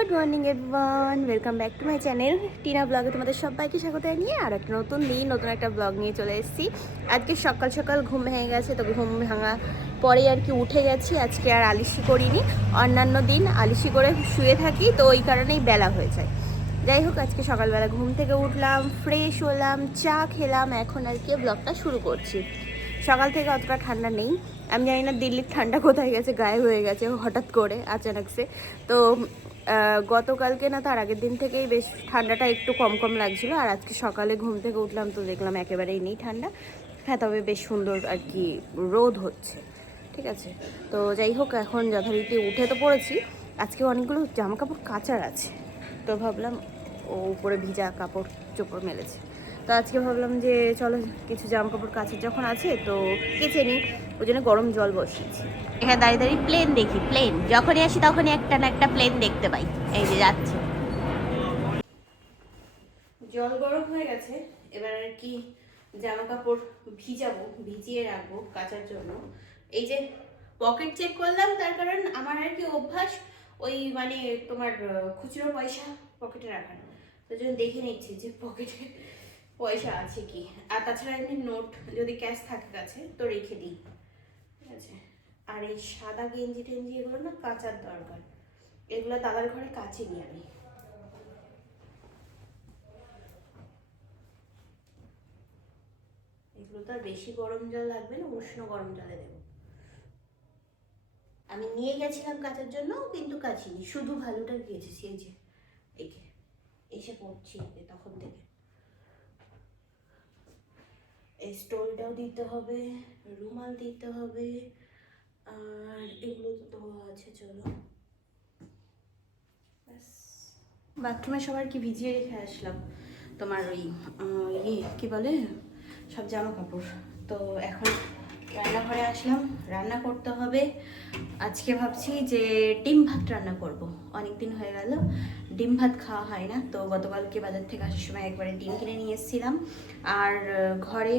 Good morning everyone, welcome back to my channel Tina ব্লগে তোমাদের সবাইকে স্বাগত জানিয়ে আর একটা নতুন দিন নতুন একটা ব্লগ নিয়ে চলে এসেছি। আজকে সকাল সকাল ঘুম ভেঙে গেছে, তো ঘুম ভাঙা পরে আর কি উঠে গেছি। আজকে আর আলিশি করিনি, অন্যান্য দিন আলিশি করে শুয়ে থাকি, তো ওই কারণেই বেলা হয়ে যায়। যাই হোক, আজকে সকালবেলা ঘুম থেকে উঠলাম, ফ্রেশ হলাম, চা খেলাম, এখন আর কি ব্লগটা শুরু করছি। সকাল থেকে অতটা ঠান্ডা নেই, আমি জানি না দিল্লির ঠান্ডা কোথায় গেছে, গায়েব হয়ে গেছে হঠাৎ করে আচানকসে। তো গতকালকে না তার আগের দিন থেকেই বেশ ঠান্ডাটা একটু কম কম লাগছিলো, আর আজকে সকালে ঘুম থেকে উঠলাম তো দেখলাম একেবারেই নেই ঠান্ডা। হ্যাঁ, তবে বেশ সুন্দর আর কি রোদ হচ্ছে, ঠিক আছে। তো যাই হোক, এখন যথারীতি উঠে তো পড়েছি। আজকে অনেকগুলো জামা কাপড় কাচার আছে, তো ভাবলাম ও উপরে ভিজা কাপড় চোপড় মেলেছে, তো আজকে ভাবলাম যে চলো কিছু জামা কাপড় কাচার যখন আছে তো কেচে নিই, ওই জন্য গরম জল বসিয়েছি। এখানে দাঁড়িয়ে দাঁড়িয়ে প্লেন দেখি, প্লেন যখনই আসি তখনই একটা না একটা প্লেন দেখতে পাই। এই যে যাচ্ছে, জল গরম হয়ে গেছে, এবার আর কি জামা কাপড় ভিজিয়ে রাখবো কাচার জন্য। এই যে পকেট চেক করলাম, তার কারণ আমার আর কি অভ্যাস ওই মানে তোমার খুচরো পয়সা পকেটে রাখার, তো জন্য দেখে নিচ্ছি যে পকেটে পয়সা আছে কি। আর তাছাড়া এমনি নোট যদি ক্যাশ থাকে কাছে তো রেখে দিই, ঠিক আছে। আর এই সাদা গেঞ্জি টেঞ্জি এগুলো না কাচার দরকার, এগুলো দাদার ঘরে কাচিনি আমি। এগুলো তো আর বেশি গরম জল লাগবে না, উষ্ণ গরম জলে দেবো। আমি নিয়ে গেছিলাম কাচার জন্য, কিন্তু কাচিনি, শুধু ভালোটা গেছেছি। এই যে একে এসে পড়ছি তখন থেকে। এই স্টোলটাও দিতে হবে, রুমাল দিতে হবে, আর এগুলো তো দেওয়া আছে। চলো বাথরুমে সবার কি ভিজিয়ে রেখে আসলাম তোমার ওই কি বলে সব জামা কাপড়। তো এখন রান্নাঘরে আসলাম, রান্না করতে হবে। আজকে ভাবছি যে ডিম ভাত রান্না করব, অনেক দিন হয়ে গেল ডিম ভাত খাওয়া হয় না। তো গতকালকে বাজার থেকে আসার সময় একবারে ডিম কিনে নিয়ে এসেছিলাম, আর ঘরে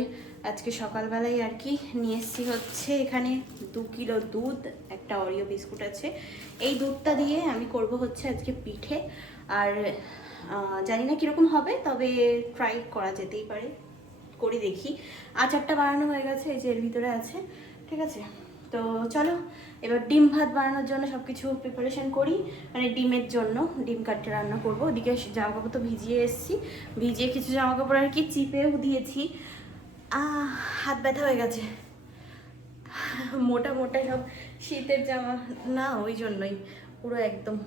আজকে সকালবেলায় আর কি নিয়ে এসেছি হচ্ছে এখানে 2 কিলো দুধ, একটা অরিও বিস্কুট আছে। এই দুধটা দিয়ে আমি করব হচ্ছে আজকে পিঠে। আর জানি না কীরকম হবে, তবে ট্রাই করা যেতেই পারে, করি দেখি। আচারটা বানানো হয়ে গেছে, এই যে এর ভিতরে আছে, ঠিক আছে। তো চলো এবার ডিম ভাত বানানোর জন্য সব কিছু প্রিপারেশন করি, মানে ডিমের জন্য ডিম কাটতে রান্না করবো। ওদিকে জামা কাপড় তো ভিজিয়ে এসেছি, ভিজিয়ে কিছু জামা কাপড় আর কি চিপেও দিয়েছি। হাত ব্যথা হয়ে গেছে, মোটা মোটা সব শীতের জামা না, ওই জন্যই পুরো একদম।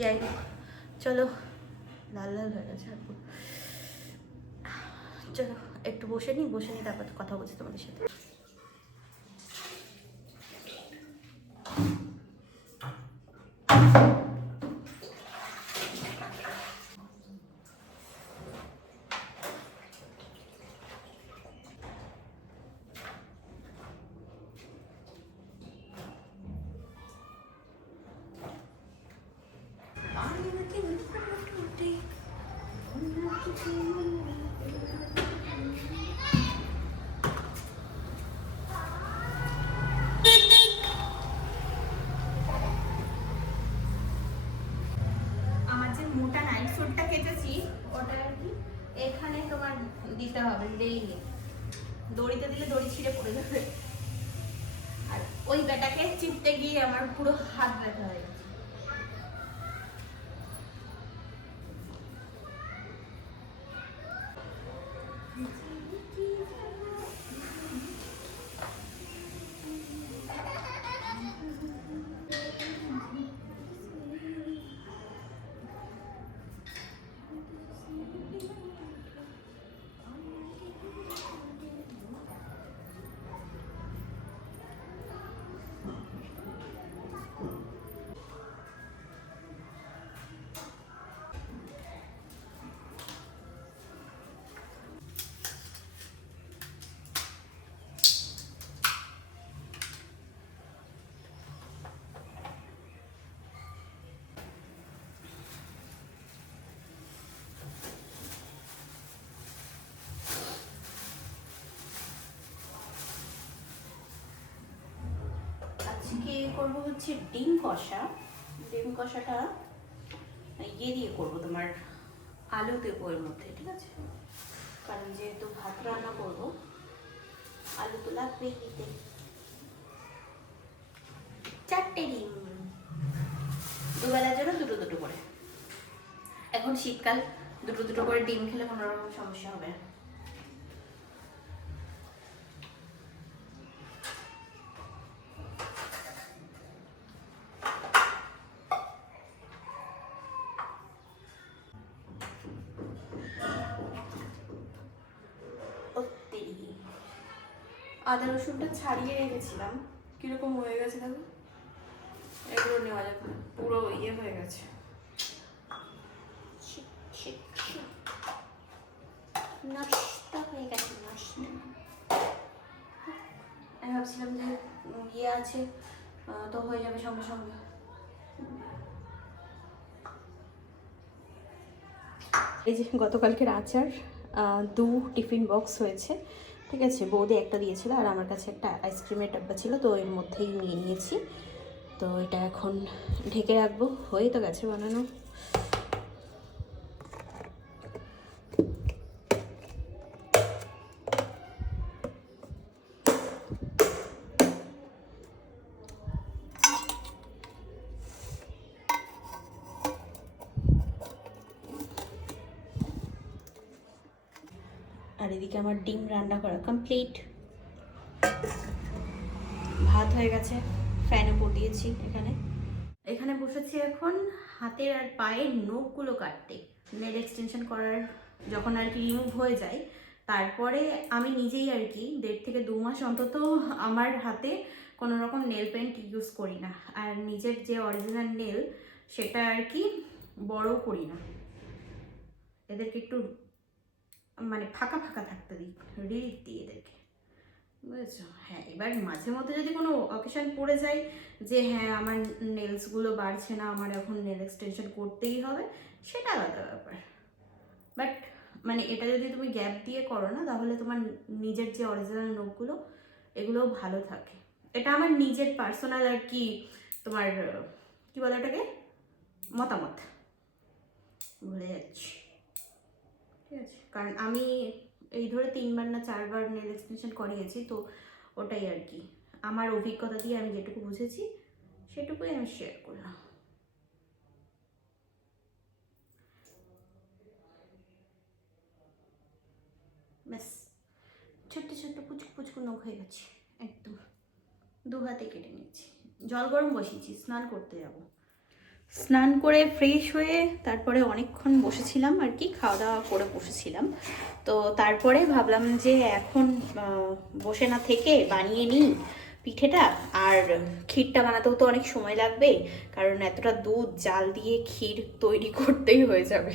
যাই হোক, চলো লাল লাল হয়ে গেছে। চলো একটু বসে নিই, তারপর কথা বলছি তোমাদের সাথে। মোটা নাইট স্যুটটা কেটেছি, ওটা আর কি এখানে তোমার দিতে হবে, দড়িতে দিলে দড়ি ছিঁড়ে পড়ে যাবে। আর ওই ব্যাটাকে চিপতে গিয়ে আমার পুরো হাত ব্যথা হয়ে গেছে। আজকে করবো হচ্ছে ডিম কষা। ডিম কষাটা ইয়ে দিয়ে করবো, তোমার আলু দেবো এর মধ্যে, ঠিক আছে? কারণ যেহেতু ভাত রান্না করবো, আলু তো লাগবেই দিতে। 4টে ডিম, দুবেলার জন্য দুটো দুটো করে। এখন শীতকাল, দুটো দুটো করে ডিম খেলে কোনো রকম সমস্যা হবে না। আদা রসুনটা ছাড়িয়ে রেখেছিলাম, কিরকম হয়ে গেছে দেখো। এগুলো নেওয়া যাবে না, পুরো ইয়ে হয়ে গেছে। নষ্ট হয়ে গেছে, নষ্ট। আমি ভাবছিলাম যে ইয়ে আছে তো হয়ে যাবে সঙ্গে সঙ্গে। এই যে গতকালকের আচার, 2 টিফিন বক্স হয়েছে, ঠিক আছে? বৌদি একটা দিয়েছিল আর আমার কাছে একটা আইসক্রিমের ডাব্বা ছিল, তো এর মধ্যেই নিয়ে নিয়েছি। তো এটা এখন ঢেকে রাখবো, হয়ে তো গেছে বানানো। আর এদিকে আমার ডিম রান্না করা কমপ্লিট, ভাত হয়ে গেছে, ফ্যান উপর দিয়েছি। এখানে বসেছি এখন হাতের আর পায়ের নখগুলো কাটতে। নেল এক্সটেনশন করার যখন আর কি রিমুভ হয়ে যায়, তারপরে আমি নিজেই আর কি 1.5 থেকে 2 মাস অন্তত আমার হাতে কোনো রকম নেল পেন্ট ইউজ করি না। আর নিজের যে অরিজিনাল নেল সেটা আর কি বড় করি না, এদেরকে একটু মানে ফাঁকা ফাঁকা থাকতে দিই, রিলিফ দিই এদেরকে, বুঝেছো? হ্যাঁ, এবার মাঝে মধ্যে যদি কোনো অকেশন পড়ে যায় যে হ্যাঁ আমার নেলসগুলো বাড়ছে না, আমার এখন নেল এক্সটেনশন করতেই হবে, সেটা আলাদা ব্যাপার। বাট মানে এটা যদি তুমি গ্যাপ দিয়ে করো না, তাহলে তোমার নিজের যে অরিজিনাল নখগুলো এগুলোও ভালো থাকে। এটা আমার নিজের পার্সোনাল আর কি, তোমার কি বলে এটাকে, মতামত, ভুলে যাচ্ছি, ঠিক আছে? কারণ আমি এই ধরে 3 বার না 4 বার নেল এক্সটেনশন করিয়েছি, তো ওটাই আর কি আমার অভিজ্ঞতা দিয়ে আমি যেটুকু বুঝেছি সেটুকুই আমি শেয়ার করলাম। ব্যাস, ছোট্ট ছোট্ট পুচকু পুচকু নখ হয়ে গেছে, একদম 2 হাতে কেটে নিচ্ছি। জল গরম বসিয়েছি, স্নান করতে যাব। স্নান করে ফ্রেশ হয়ে তারপরে অনেকক্ষণ বসেছিলাম আর কি, খাওয়া দাওয়া করে বসেছিলাম। তো তারপরে ভাবলাম যে এখন বসে না থেকে বানিয়ে নিই পিঠেটা। আর ক্ষীরটা বানাতেও তো অনেক সময় লাগবে, কারণ এতটা দুধ জাল দিয়ে ক্ষীর তৈরি করতেই হয়ে যাবে।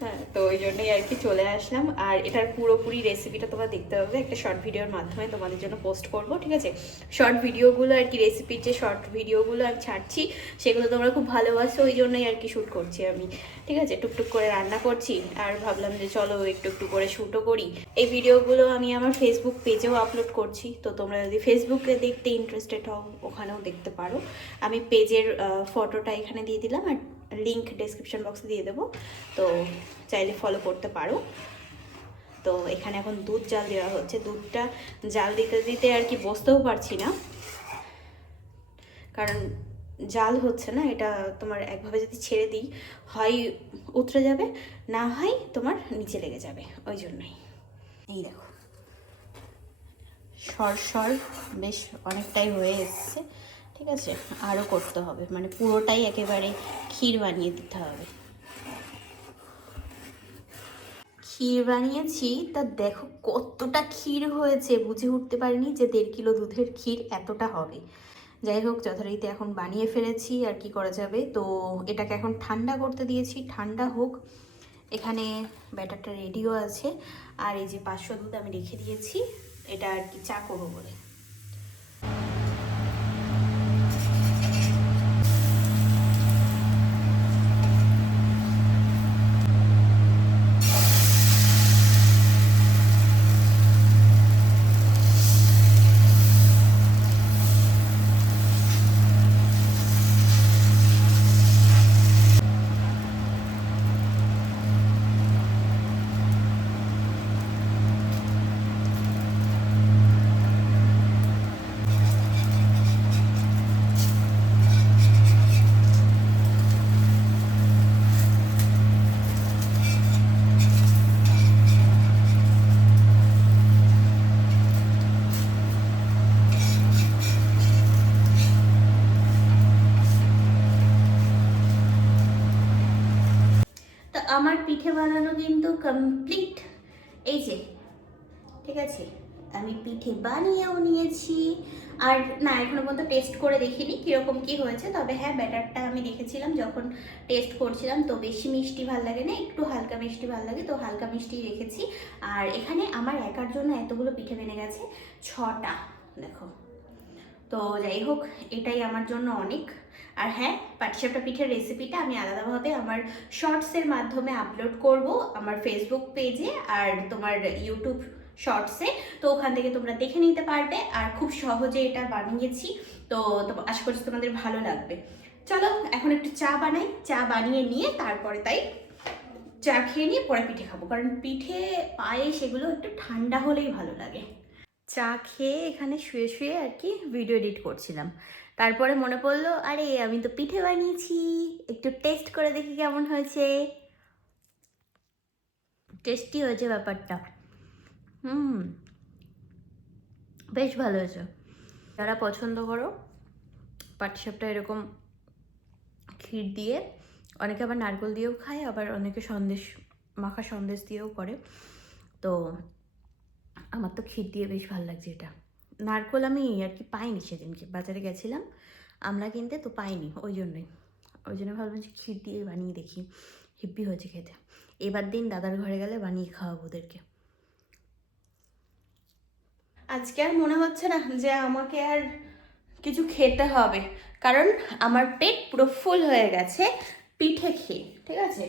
হ্যাঁ, তো ওই জন্যই আর কি চলে আসলাম। আর এটার পুরোপুরি রেসিপিটা তোমরা দেখতে পাবে একটা শর্ট ভিডিওর মাধ্যমে, তোমাদের জন্য পোস্ট করব, ঠিক আছে? শর্ট ভিডিওগুলো আর কি, রেসিপির যে শর্ট ভিডিওগুলো আমি ছাড়ছি সেগুলো তোমরা খুব ভালোবাসো, ওই জন্যই আর কি শ্যুট করছি আমি, ঠিক আছে? টুকটুক করে রান্না করছি আর ভাবলাম যে চলো একটু একটু করে শ্যুটও করি। এই ভিডিওগুলো আমি আমার ফেসবুক পেজেও আপলোড করছি, তো তোমরা যদি ফেসবুকে দেখতে ইন্টারেস্টেড হও ওখানেও দেখতে পারো। আমি পেজের ফটোটা এখানে দিয়ে দিলাম আর লিঙ্ক ডেসক্রিপশন বক্সে দিয়ে দেবো, তো চাইলে ফলো করতে পারো। তো এখানে এখন দুধ জাল দেওয়া হচ্ছে, দুধটা জাল দিতে দিতে আর কি বসতেও পারছি না, কারণ জাল হচ্ছে না। এটা তোমার একভাবে যদি ছেড়ে দিই হয় উতরে যাবে, না হয় তোমার নিচে লেগে যাবে, ওই জন্যই। এই দেখো সর বেশ অনেকটাই হয়ে এসছে, ঠিক আছে? আরও করতে হবে, মানে পুরোটাই একেবারে ক্ষীর বানিয়ে দিতে হবে। ক্ষীর বানিয়েছি, তা দেখো কতটা ক্ষীর হয়েছে, বুঝে উঠতে পারিনি যে 1.5 কিলো দুধের ক্ষীর এতটা হবে। যাই হোক, যথারীতি এখন বানিয়ে ফেলেছি, আর কি করা যাবে। তো এটাকে এখন ঠান্ডা করতে দিয়েছি, ঠান্ডা হোক। এখানে ব্যাটারটা রেডিও আছে, আর এই যে 500 দুধ আমি রেখে দিয়েছি, এটা আর কি চা করবো বলে। পিঠে বানানো কিন্তু কমপ্লিট। এই যে, ঠিক আছে, আমি পিঠে বানিয়েও নিয়েছি। আর না, এখনো পর্যন্ত টেস্ট করে দেখিনি কীরকম কী হয়েছে, তবে হ্যাঁ ব্যাটারটা আমি দেখেছিলাম যখন টেস্ট করছিলাম, তো বেশি মিষ্টি ভাল লাগে না, একটু হালকা মিষ্টি ভাল লাগে, তো হালকা মিষ্টি রেখেছি। আর এখানে আমার একার জন্য এতগুলো পিঠে বেনে গেছে, 6টা, দেখো। তো যাই হোক, এটাই আমার জন্য অনেক। আর হ্যাঁ, পাটিসাপটা পিঠের রেসিপিটা আমি আলাদাভাবে আমার শর্টসের মাধ্যমে আপলোড করব আমার ফেসবুক পেজে আর তোমার ইউটিউব শর্টসে, তো ওখান থেকে তোমরা দেখে নিতে পারবে। আর খুব সহজে এটা বানিয়েছি, তো আশা করছি তোমাদের ভালো লাগবে। চলো এখন একটু চা বানাই, চা বানিয়ে নিয়ে তারপরে তাই চা খেয়ে নিয়ে পরে পিঠে খাবো, কারণ পিঠে পায়েস এগুলো একটু ঠান্ডা হলেই ভালো লাগে। চা খেয়ে এখানে শুয়ে শুয়ে আর কি ভিডিও এডিট করছিলাম, তারপরে মনে পড়লো আরে আমি তো পিঠে বানিয়েছি, একটু টেস্ট করে দেখি কেমন হয়েছে। টেস্টি হয়েছে ব্যাপারটা, বেশ ভালো হয়েছে। যারা পছন্দ করো পাটিসাপটা এরকম ক্ষীর দিয়ে, অনেকে আবার নারকেল দিয়েও খায়, আবার অনেকে সন্দেশ মাখা সন্দেশ দিয়েও করে, তো আমার তো ক্ষীর দিয়ে বেশ ভালো লাগছে। এটা নারকেল আমি আর কি পাইনি, সেদিনকে বাজারে গেছিলাম আমরা কিনতে, তো পাইনি, ওই জন্য ভাবলাম যে ক্ষীর দিয়ে বানিয়ে দেখি, হিব্বি হয়েছে খেতে। এবার দিন দাদার ঘরে গেলে বানিয়ে খাওয়াবো ওদেরকে। আজকে আর মনে হচ্ছে না যে আমাকে আর কিছু খেতে হবে, কারণ আমার পেট পুরো ফুল হয়ে গেছে পিঠে খেয়ে, ঠিক আছে।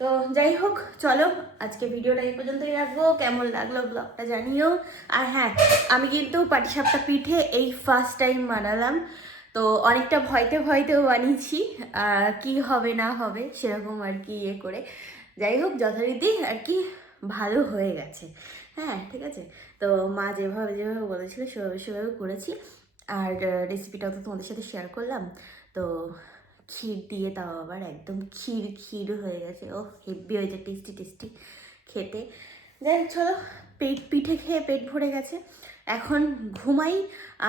তো যাই হোক, চলো আজকে ভিডিওটা এই পর্যন্তই রাখবো। কেমন লাগলো ব্লগটা জানিও। আর হ্যাঁ, আমি কিন্তু পাটিসাপটা পিঠে এই ফার্স্ট টাইম বানালাম, তো অনেকটা ভয়তেও বানিয়েছি, কি হবে না হবে সেরকম আর কি ইয়ে করে। যাই হোক, যথারীতি আর কি ভালো হয়ে গেছে। হ্যাঁ ঠিক আছে, তো মা যেভাবে বলেছিল সেভাবে করেছি। আর রেসিপিটাও তো তোমাদের সাথে শেয়ার করলাম। তো ক্ষীর দিয়ে, তাও আবার একদম ক্ষীর হয়ে গেছে, ও হেভি হয়েছে, টেস্টি খেতে। যাই হোক, চলো পিঠে খেয়ে পেট ভরে গেছে, এখন ঘুমাই।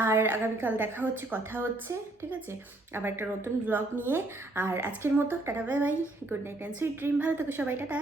আর আগামীকাল দেখা হচ্ছে, কথা হচ্ছে, ঠিক আছে, আবার একটা নতুন ব্লগ নিয়ে। আর আজকের মতো tata, bye bye, good night and sweet dream, ভালো থেকো সবাই, টাটা।